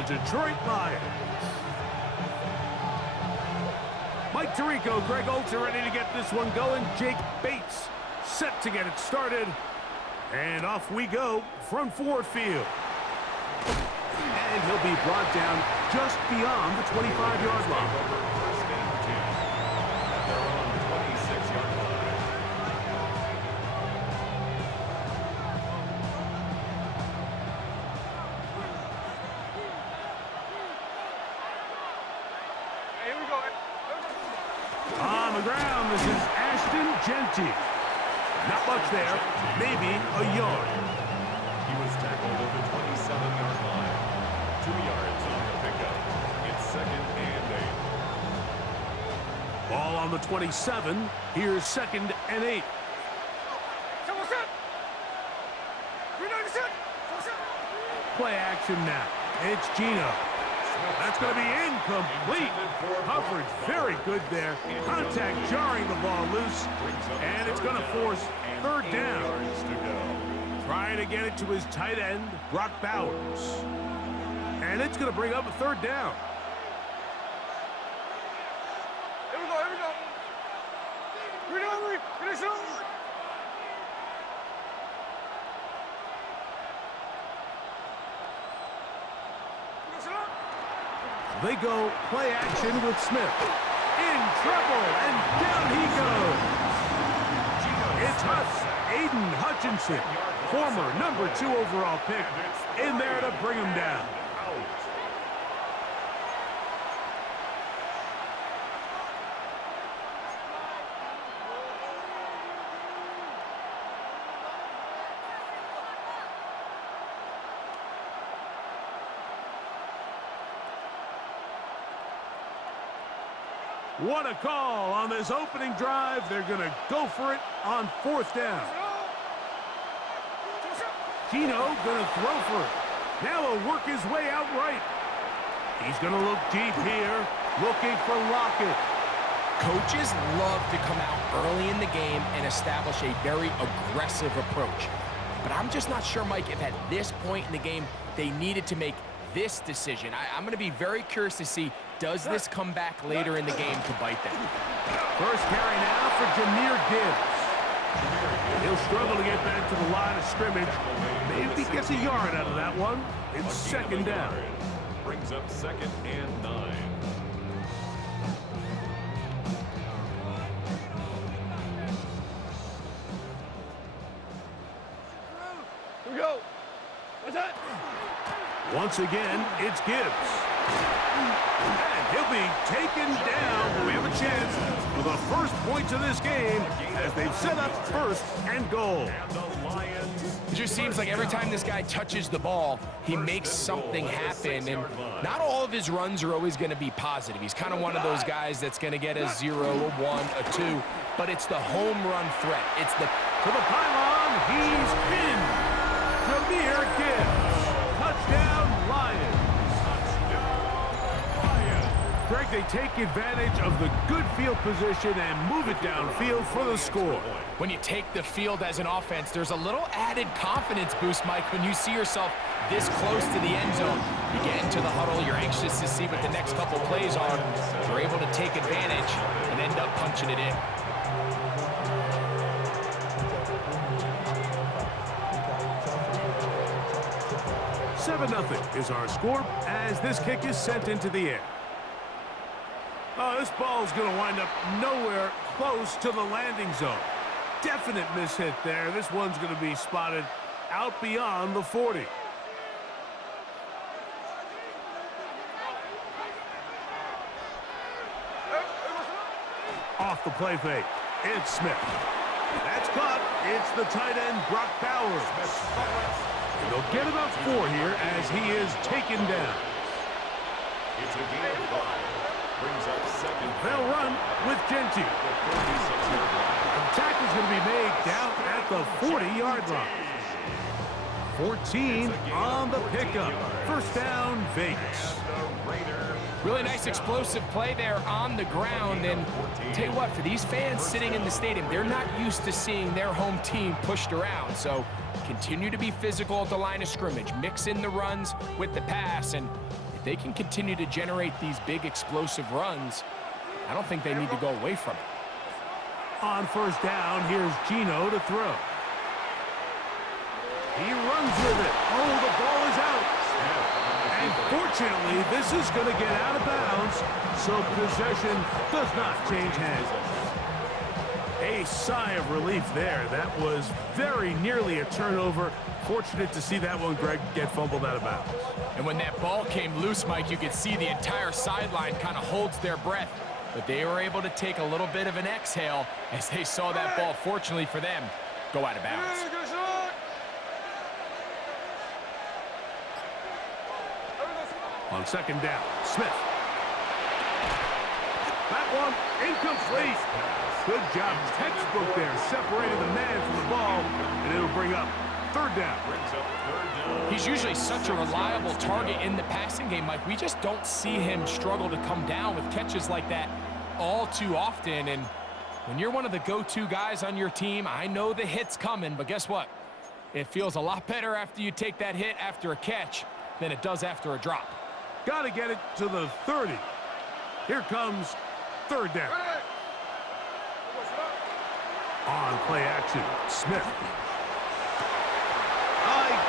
the Detroit Lions. Mike Tirico, Greg Olsen ready to get this one going. Jake Bates set to get it started. And off we go from Ford Field. And he'll be brought down just beyond the 25-yard line. On the ground, this is Ashton Genty. Not much there, maybe a yard. He was tackled at the 27-yard line. 2 yards on the pickup. It's 2nd and 8. Ball on the 27. Here's 2nd and 8. Play action now. It's Gino. That's going to be incomplete. Coverage very good there. Contact jarring the ball loose. And it's going to force 3rd down. Trying to get it to his tight end, Brock Bowers. And it's going to bring up a 3rd down. Here we go. Finish it. They go play action with Smith. In trouble, and down he goes. It's Aiden Hutchinson, former number 2 overall pick, in there to bring him down. What a call on this opening drive. They're going to go for it on 4th down. Gino going to throw for it. Now he'll work his way out right. He's going to look deep here, looking for Lockett. Coaches love to come out early in the game and establish a very aggressive approach. But I'm just not sure, Mike, if at this point in the game they needed to make this decision. I'm going to be very curious to see, does this come back later in the game to bite them? First carry now for Jahmyr Gibbs. He'll struggle to get back to the line of scrimmage. Maybe he gets a yard out of that one. It's 2nd down. Brings up 2nd and 9. Here we go. What's that? Once again, it's Gibbs. And he'll be taken down, but we have a chance for the first points of this game as they've set up 1st and goal. It just seems like every time this guy touches the ball, he makes something happen, and not all of his runs are always going to be positive. He's kind of one of those guys that's going to get a 0, a 1, a 2, but it's the home run threat. It's the... To the pylon, he's in. Jahmyr Gibbs. Touchdown, Lions. Greg, they take advantage of the good field position and move it downfield for the score. When you take the field as an offense, there's a little added confidence boost, Mike, when you see yourself this close to the end zone. You get into the huddle, you're anxious to see what the next couple plays are. You're able to take advantage and end up punching it in. $7-0 is our score as this kick is sent into the air. Oh, this ball is going to wind up nowhere close to the landing zone. Definite mishit there. This one's going to be spotted out beyond the 40. Off the play fake. It's Smith. That's caught. It's the tight end, Brock Bowers. And they'll get about 4 here as he is taken down. It's a gain of 5. Brings up 2nd. They'll run with Genty. The tackle's going to be made down at the 40-yard line. 14 on the pickup. 1st down, Vegas. Really nice explosive play there on the ground, and tell you what, for these fans sitting in the stadium, they're not used to seeing their home team pushed around, so continue to be physical at the line of scrimmage, mix in the runs with the pass, and if they can continue to generate these big explosive runs, I don't think they need to go away from it. On first down, here's Gino to throw. He runs with it. Oh, the ball is out. And fortunately, this is going to get out of bounds, so possession does not change hands. A sigh of relief there. That was very nearly a turnover. Fortunate to see that one, Greg, get fumbled out of bounds. And when that ball came loose, Mike, you could see the entire sideline kind of holds their breath. But they were able to take a little bit of an exhale as they saw that ball, fortunately for them, go out of bounds. On second down, Smith. That one incomplete. Good job, textbook there, separating the man from the ball, and it'll bring up third down. He's usually such a reliable target in the passing game, Mike. We just don't see him struggle to come down with catches like that all too often. And when you're one of the go-to guys on your team, I know the hit's coming, but guess what? It feels a lot better after you take that hit after a catch than it does after a drop. Got to get it to the 30. Here comes third down. On play action, Smith.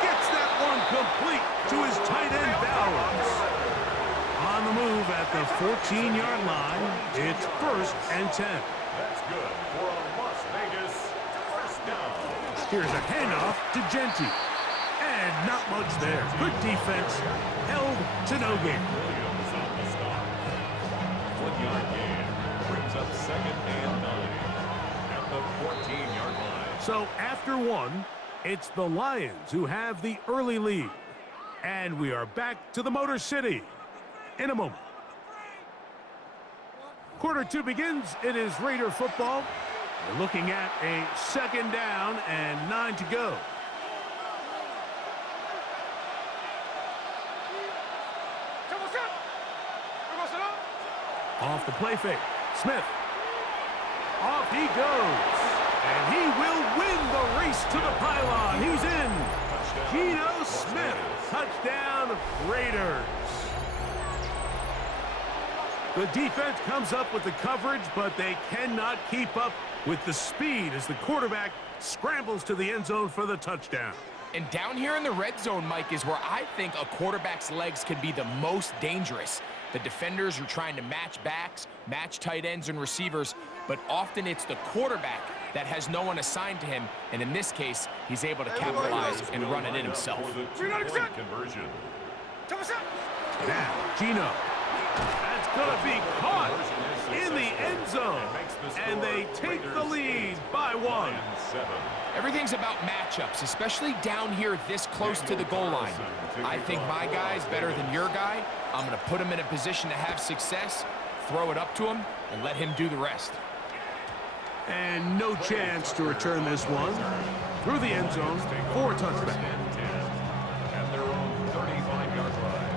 Gets that one complete to his tight end, Bowers. On the move at the 14-yard line, it's 1st and 10. That's good for a Las Vegas first down. Here's a handoff to Genty. And not much there. Good defense. Held to no gain. Williams on the stop. 1-yard gain brings up 2nd and 9 at the 14-yard line. So after one, it's the Lions who have the early lead. And we are back to the Motor City in a moment. Quarter 2 begins. It is Raider football. We're looking at a 2nd down and 9 to go. Off the play fake. Smith. Off he goes. And he will win the race to the pylon. He's in. Geno Smith. Touchdown, Raiders. The defense comes up with the coverage, but they cannot keep up with the speed as the quarterback scrambles to the end zone for the touchdown. And down here in the red zone, Mike, is where I think a quarterback's legs can be the most dangerous. The defenders are trying to match backs, match tight ends and receivers, but often it's the quarterback that has no one assigned to him, and in this case, he's able to capitalize and run it in himself. Conversion. Now, Geno. That's going to be caught in the end zone, and they take the lead by 1. Everything's about matchups, especially down here this close to the goal line. I think my guy's better than your guy. I'm going to put him in a position to have success, throw it up to him, and let him do the rest. And no chance to return this one through the end zone for a touchback. At their own 35-yard line.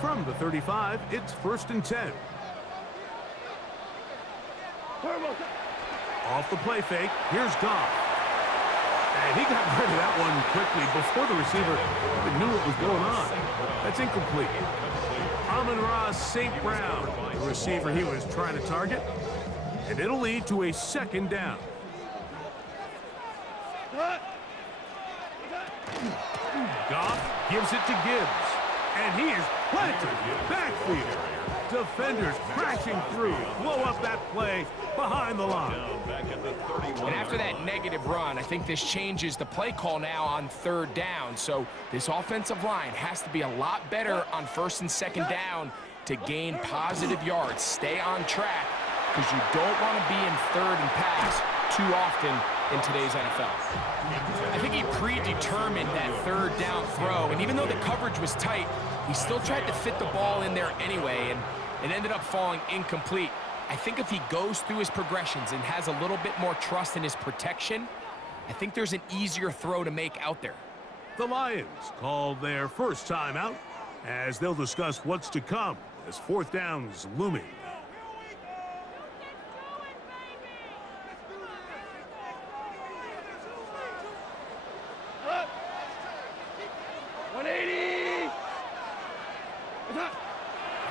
From the 35, it's 1st and 10. Off the play fake, here's Goff. And he got rid of that one quickly before the receiver even knew what was going on. That's incomplete. Amon-Ra St. Brown, the receiver he was trying to target. And it'll lead to a 2nd down. Goff gives it to Gibbs. And he is planted backfield. Defenders crashing through, blow up that play behind the line. And after that negative run, I think this changes the play call now on 3rd down. So this offensive line has to be a lot better on 1st and 2nd down to gain positive yards. Stay on track, because you don't want to be in 3rd and pass too often in today's NFL. I think he predetermined that 3rd down throw, and even though the coverage was tight, he still tried to fit the ball in there anyway, and it ended up falling incomplete. I think if he goes through his progressions and has a little bit more trust in his protection, I think there's an easier throw to make out there. The Lions call their first timeout as they'll discuss what's to come as 4th down's looming.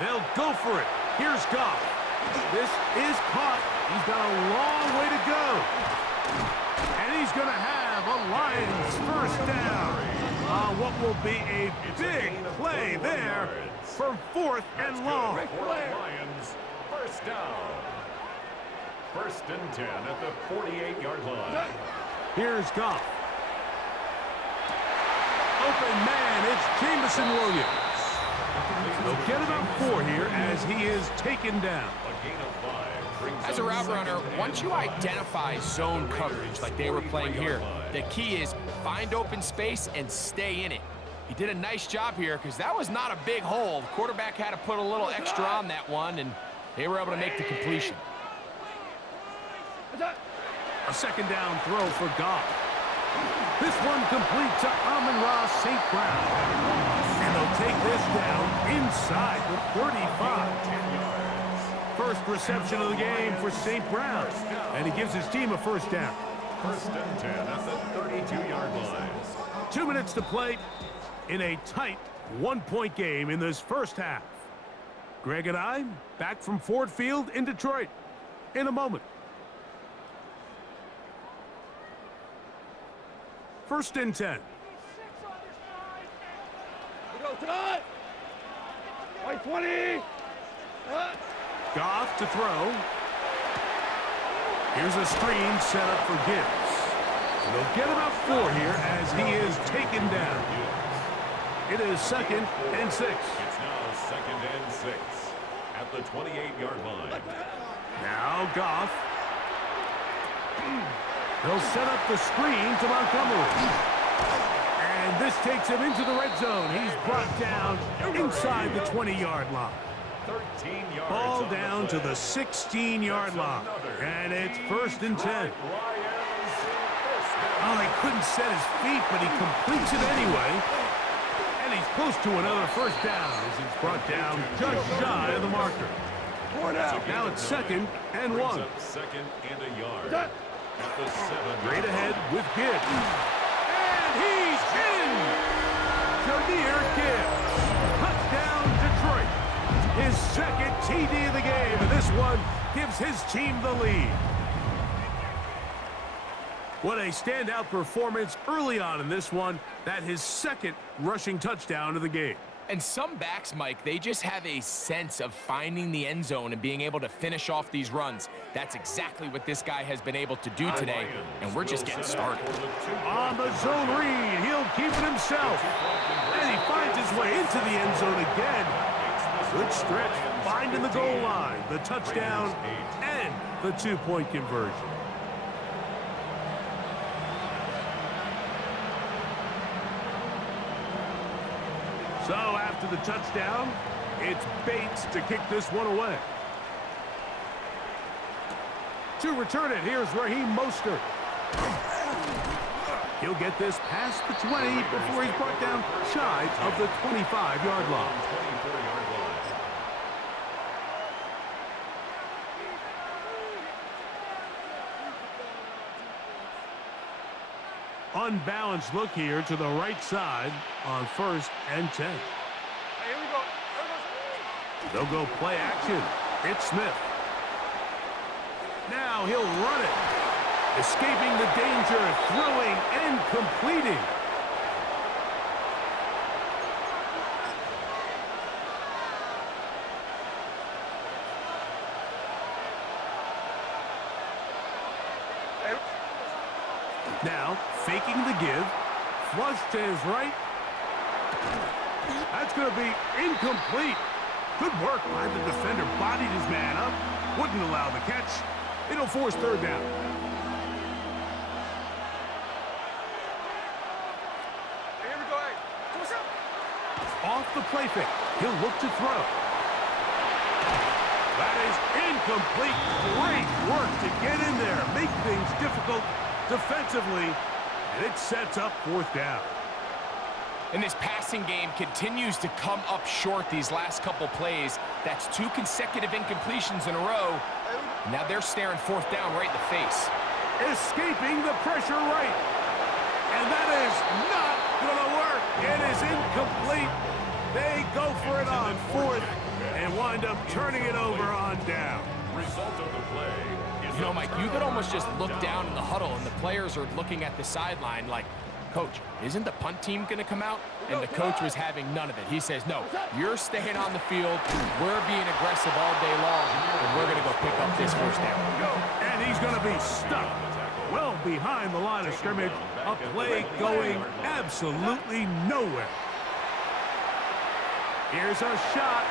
They'll go for it. Here's Goff. This is caught. He's got a long way to go. And he's going to have a Lions first down on what will be a big play there for 4th and long. Lions first down. 1st and 10 at the 48-yard line. Here's Goff. Open man, it's Jameson Williams. They'll get about 4 here as he is taken down. As a route runner, once you identify zone coverage like they were playing here, the key is find open space and stay in it. He did a nice job here because that was not a big hole. The quarterback had to put a little extra on that one, and they were able to make the completion. A 2nd down throw for Goff. This one complete to Amon-Ra St. Brown. And they'll take this down inside the 35. First reception of the game for St. Brown. And he gives his team a first down. 1st and 10 at the 32-yard line. 2 minutes to play in a tight 1-point game in this first half. Greg and I back from Ford Field in Detroit in a moment. 1st and 10. We go tonight. White 20. Goff to throw. Here's a screen set up for Gibbs. And they'll get about 4 here as he is taken down. It is 2nd and 6. It's now 2nd and 6 at the 28-yard line. Now Goff. They'll set up the screen to Montgomery. And this takes him into the red zone. He's brought down inside the 20-yard line. 13 yards. Ball down to the 16-yard line. And it's 1st and 10. Oh, he couldn't set his feet, but he completes it anyway. And he's close to another first down as he's brought down just shy of the marker. Now it's 2nd and 1. 2nd and a yard. At the 7. Straight ahead with Gibbs. And he's in! Jahmyr Gibbs. Touchdown, Detroit. His 2nd TD of the game, and this one gives his team the lead. What a standout performance early on in this one. That his 2nd rushing touchdown of the game. And some backs, Mike, they just have a sense of finding the end zone and being able to finish off these runs. That's exactly what this guy has been able to do today, and we're just getting started. On the zone read, he'll keep it himself. And he finds his way into the end zone again. Good stretch, finding the goal line, the touchdown, and the 2-point conversion. So after the touchdown, it's Bates to kick this one away. To return it, here's Raheem Mostert. He'll get this past the 20 before he's brought down shy of the 25-yard line. Unbalanced look here to the right side on 1st and 10. Hey, here we go. They'll go play action. It's Smith. Now he'll run it. Escaping the danger, throwing and completing. Now, faking the give. Flush to his right. That's going to be incomplete. Good work by the defender. Bodied his man up. Wouldn't allow the catch. It'll force 3rd down. Hey, here we go. Hey, what's up? Off the play fake. He'll look to throw. That is incomplete. Great work to get in there. Make things difficult defensively, and it sets up 4th down. And this passing game continues to come up short these last couple plays. That's 2 consecutive incompletions in a row. Now they're staring 4th down right in the face. Escaping the pressure right. And that is not going to work. It is incomplete. They go for it on fourth and wind up turning it over on down. Result of the play is You know, Mike, you could almost just look down in the huddle, and the players are looking at the sideline like, Coach, isn't the punt team going to come out? And the coach was having none of it. He says, no, you're staying on the field. We're being aggressive all day long, and we're going to go pick up this first down. And he's going to be stuck well behind the line of scrimmage. A play going absolutely nowhere. Here's a shot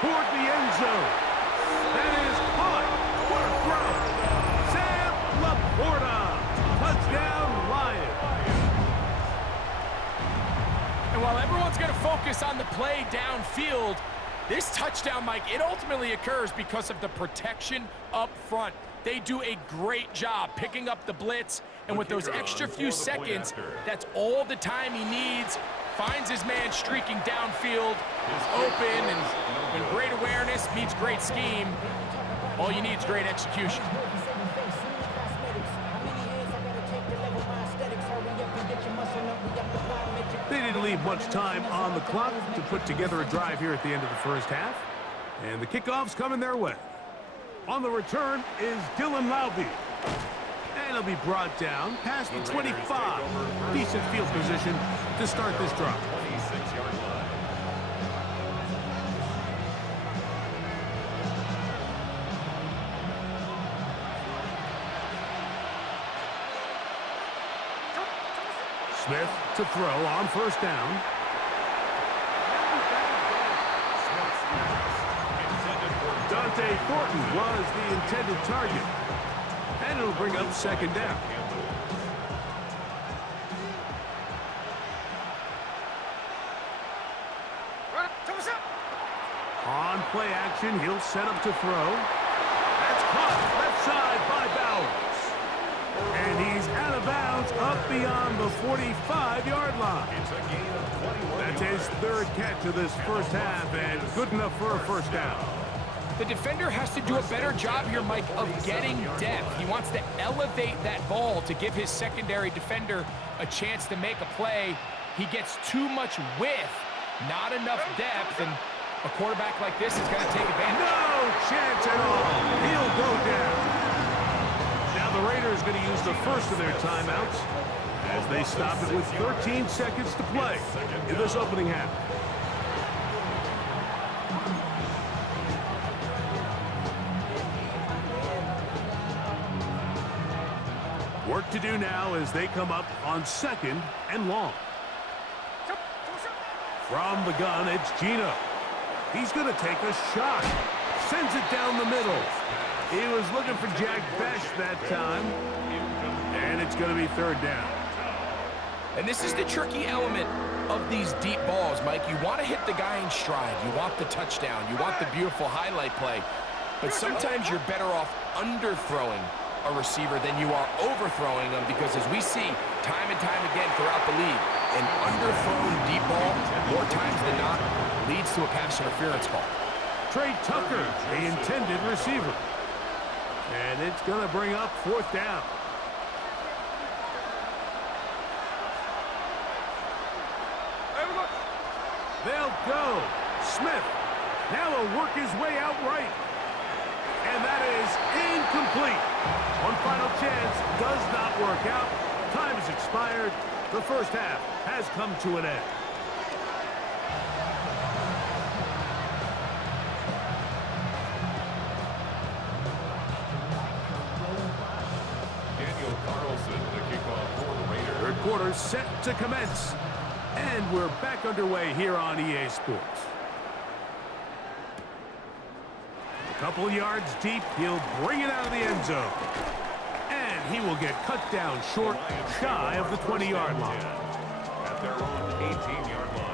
toward the end zone. That is caught. What a throw. Sam Laporta. Touchdown, Lions. And while everyone's going to focus on the play downfield, this touchdown, Mike, it ultimately occurs because of the protection up front. They do a great job picking up the blitz, and with those extra few seconds, that's all the time he needs. Finds his man streaking downfield, is open, and when great awareness meets great scheme, all you need is great execution. They didn't leave much time on the clock to put together a drive here at the end of the first half. And the kickoff's coming their way. On the return is Dylan Laube. And he'll be brought down past the 25. Decent field position to start this drive. 26-yard line. Smith to throw on first down. Dante Thornton was the intended target. And it'll bring up second down. On play action, he'll set up to throw. That's caught left side by Bowers. And he's out of bounds up beyond the 45-yard line. That's his third catch of this first half and good enough for a first down. The defender has to do a better job here, Mike, of getting depth. He wants to elevate that ball to give his secondary defender a chance to make a play. He gets too much width, not enough depth, and a quarterback like this is going to take advantage. No chance at all. He'll go down. Now the Raiders are going to use the first of their timeouts as they stop it with 13 seconds to play in this opening half. Work to do now as they come up on second and long. From the gun, it's Gino. He's going to take a shot. Sends it down the middle. He was looking for Jack Bech that time. And it's going to be third down. And this is the tricky element of these deep balls, Mike. You want to hit the guy in stride. You want the touchdown. You want the beautiful highlight play. But sometimes you're better off underthrowing a receiver than you are overthrowing them, because as we see time and time again throughout the league, an underthrown deep ball, more times than not, leads to a pass interference call. Trey Tucker, the intended receiver. And it's going to bring up fourth down. They'll go. Smith now will work his way out right. And that is incomplete. One final chance does not work out. Time has expired. The first half has come to an end. Daniel Carlson, the kickoff for the Raiders. Third quarter set to commence. And we're back underway here on EA Sports. A couple yards deep, he'll bring it out of the end zone. And he will get cut down short, shy of the 20-yard line. At their own 18-yard line.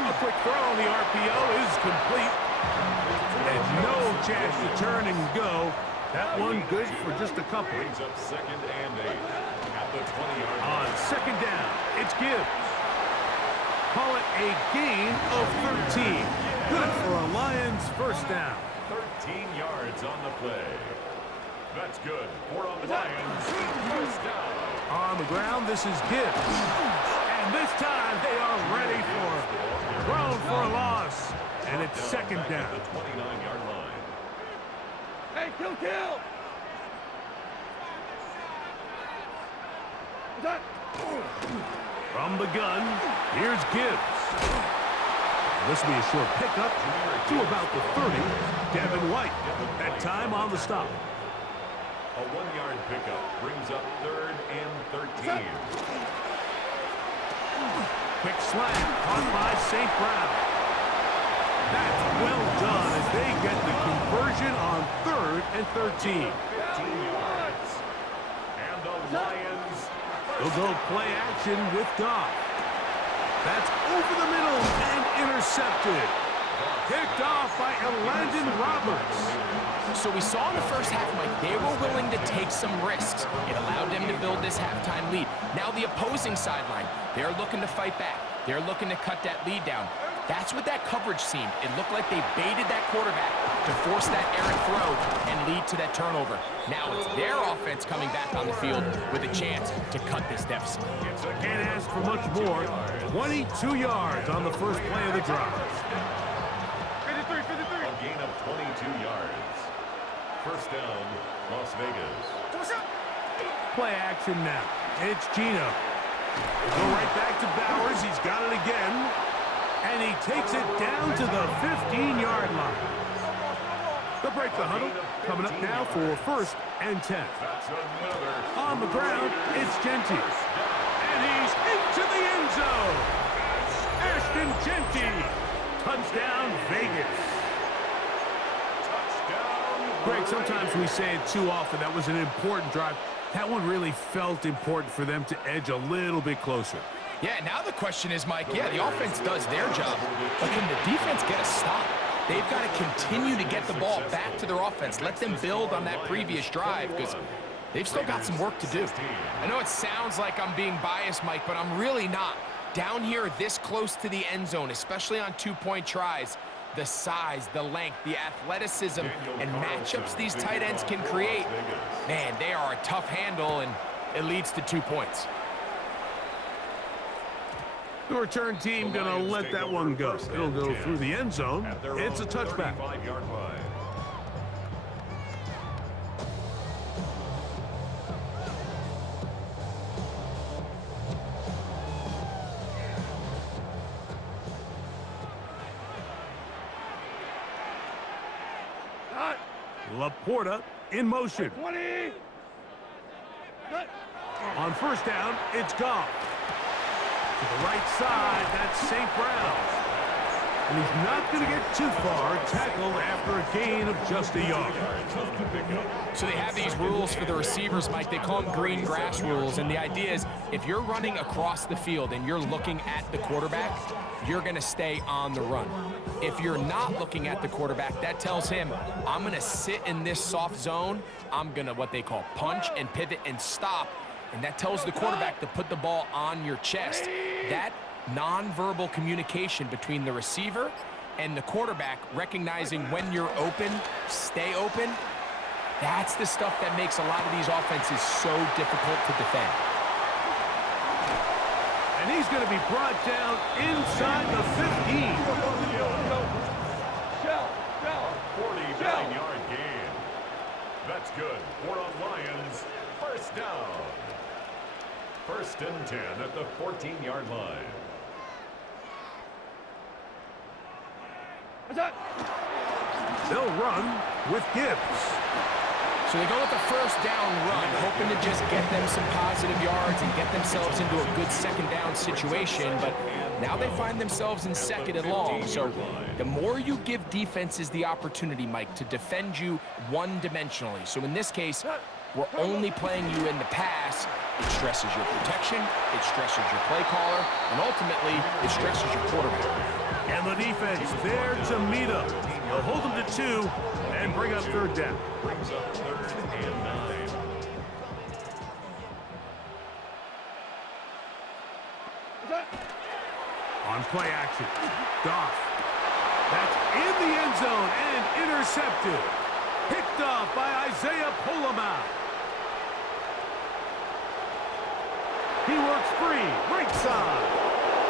A quick throw on the RPO is complete. And no chance to turn and go. That one good for just a couple. Brings up second and 8 at the 20-yard line. On second down, it's Gibbs. Call it a gain of 13. Good for a Lions first down. 13 yards on the play. That's good for a Lions first down. On the ground, this is Gibbs. And this time they are ready for it. Thrown for a loss. And it's second down. The 29-yard line. Hey, kill! From the gun, here's Gibbs. This will be a short pickup to about the 30. Devin White, that time on the stop. A 1-yard pickup brings up 3rd and 13. Quick slant, caught by St. Brown. That's well done as they get the conversion on 3rd and 13. 15 yards. And the Lions. They'll go play action with Goff. That's over the middle and intercepted. Picked off by Elandon Roberts. So we saw in the first half, Mike, they were willing to take some risks. It allowed them to build this halftime lead. Now the opposing sideline, they're looking to fight back. They're looking to cut that lead down. That's what that coverage seemed. It looked like they baited that quarterback to force that errant throw and lead to that turnover. Now it's their offense coming back on the field with a chance to cut this deficit. Can't ask for much more. 22 yards on the first play of the drive. 53. A gain of 22 yards. First down, Las Vegas. Play action now. It's Gino. They go right back to Bowers. He's got it again. And he takes it down to the 15-yard line. They'll break the huddle. Coming up now for 1st and 10. On the ground, it's Genty. And he's into the end zone. Ashton Genty. Touchdown, Vegas. Greg, sometimes we say it too often. That was an important drive. That one really felt important for them to edge a little bit closer. Yeah, now the question is, Mike, yeah, the offense does their job, but can the defense get a stop? They've got to continue to get the ball back to their offense. Let them build on that previous drive because they've still got some work to do. I know it sounds like I'm being biased, Mike, but I'm really not. Down here this close to the end zone, especially on two-point tries, the size, the length, the athleticism, and matchups these tight ends can create, man, they are a tough handle, and it leads to 2 points. The return team going to let that one go. It'll go through the end zone. It's a touchback. Laporta in motion. 20. On first down, it's Goff. To the right side, that's St. Brown. And he's not going to get too far, tackled after a gain of just a yard. So they have these rules for the receivers, Mike. They call them green grass rules. And the idea is if you're running across the field and you're looking at the quarterback, you're going to stay on the run. If you're not looking at the quarterback, that tells him, I'm going to sit in this soft zone. I'm going to what they call punch and pivot and stop. And that tells the quarterback to put the ball on your chest. That nonverbal communication between the receiver and the quarterback, recognizing when you're open, stay open, that's the stuff that makes a lot of these offenses so difficult to defend. And he's going to be brought down inside the 15. 49-yard gain. That's good for a Lions first down. 1st and 10 at the 14-yard line. They'll run with Gibbs. So they go with the first down run, hoping to just get them some positive yards and get themselves into a good second down situation, but now they find themselves in 2nd and long. So the more you give defenses the opportunity, Mike, to defend you one-dimensionally. So in this case, we're only playing you in the pass. It stresses your protection, it stresses your play caller, and ultimately, it stresses your quarterback. And the defense there to meet up. They'll hold them to 2 and bring up 3rd down. Brings up 3rd and 9. On play action, Goff. That's in the end zone and intercepted. Picked off by Isaiah Polamau. He works free, right side.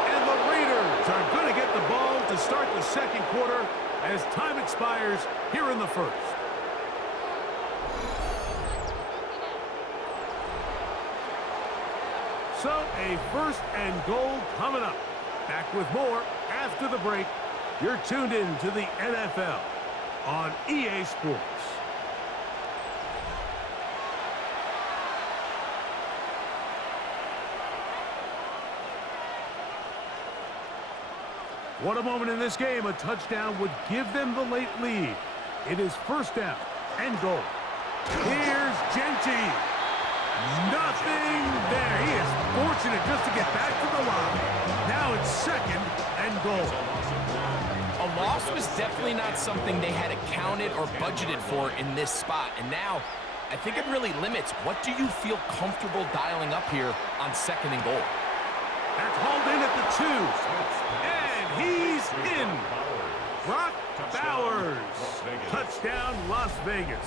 And the Raiders are going to get the ball to start the second quarter as time expires here in the first. So a first and goal coming up. Back with more after the break. You're tuned in to the NFL on EA Sports. What a moment in this game. A touchdown would give them the late lead. It is first down and goal. Here's Genty. Nothing there. He is fortunate just to get back to the line. Now it's second and goal. A loss was definitely not something they had accounted or budgeted for in this spot. And now, I think it really limits what do you feel comfortable dialing up here on second and goal. That's hauled in at the 2. And he's in. Brock Bowers. Touchdown, Las Vegas.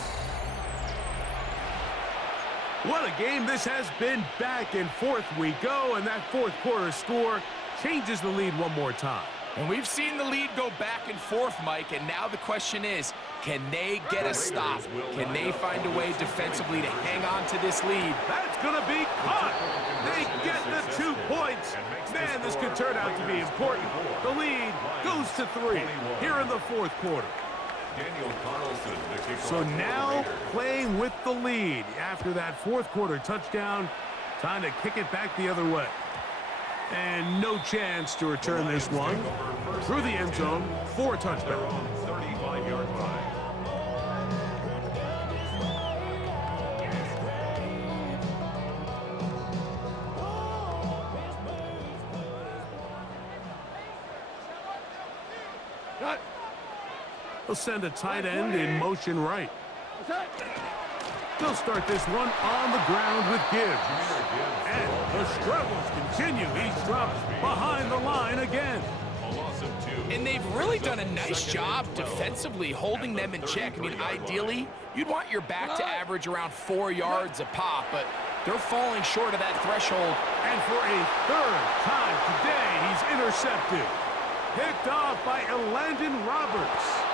What a game this has been. Back and forth we go, and that fourth quarter score changes the lead one more time. And we've seen the lead go back and forth, Mike, and now the question is, can they get a stop? Can they find a way defensively to hang on to this lead? That's going to be caught. They get the 2 points. Man, this could turn out to be important. The lead goes to 3 here in the fourth quarter. So now playing with the lead after that fourth quarter touchdown. Time to kick it back the other way. And no chance to return this one through the end zone for a touchdown. 35-yard line. They'll send a tight end in motion right. They'll start this one on the ground with Gibbs. And the struggles continue. He's dropped behind the line again. And they've really done a nice job defensively holding them in check. I mean, ideally, you'd want your back to average around 4 yards a pop, but they're falling short of that threshold. And for a third time today, he's intercepted. Picked off by Elandon Roberts.